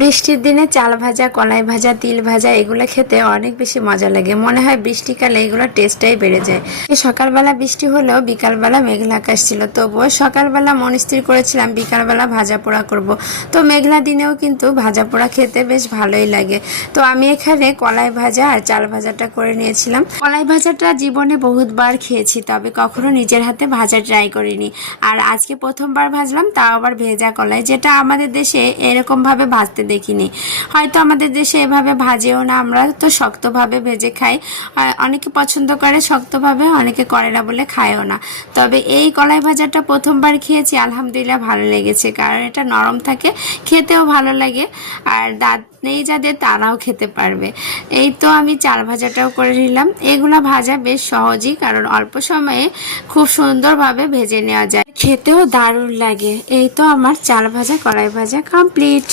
বৃষ্টির দিনে চাল ভাজা, কলাই ভাজা, তিল ভাজা এগুলো খেতে অনেক বেশি মজা লাগে। মনে হয় বৃষ্টিকালে এগুলোর টেস্টটাই বেড়ে যায়। সকালবেলা বৃষ্টি হলেও বিকালবেলা মেঘলা আকাশ ছিল, তবুও সকালবেলা মন স্থির করেছিলাম বিকালবেলা ভাজা পোড়া করব। তো মেঘলা দিনেও কিন্তু ভাজা পোড়া খেতে বেশ ভালোই লাগে। তো আমি এখানে কলাই ভাজা আর চাল ভাজাটা করে নিয়েছিলাম। কলাই ভাজাটা জীবনে বহুতবার খেয়েছি, তবে কখনো নিজের হাতে ভাজা ট্রাই করিনি। আর আজকে প্রথমবার ভাজলাম, তাও আবার ভেজা কলাই, যেটা আমাদের দেশে এরকম ভাবে ভাজতে দেখিনি। হয়তো আমাদের দেশে এভাবে ভাজেও না, আমরা তো শক্তভাবে ভেজে খাই। অনেকে পছন্দ করে শক্তভাবে, অনেকে করে না বলে খায়ও না। তবে এই কলাই ভাজাটা প্রথমবার খেয়েছি, আলহামদুলিল্লাহ ভালো লেগেছে, কারণ এটা নরম থাকে, খেতেও ভালো লাগে। আর দাঁত নেই যাদের তারাও খেতে পারবে। এই তো আমি চাল ভাজাটাও করে নিলাম। এগুলা ভাজা বেশ সহজই, কারণ অল্প সময়ে খুব সুন্দরভাবে ভেজে নেওয়া যায়, খেতেও দারুণ লাগে। এই তো আমার চাল ভাজা, কলাই ভাজা কমপ্লিট।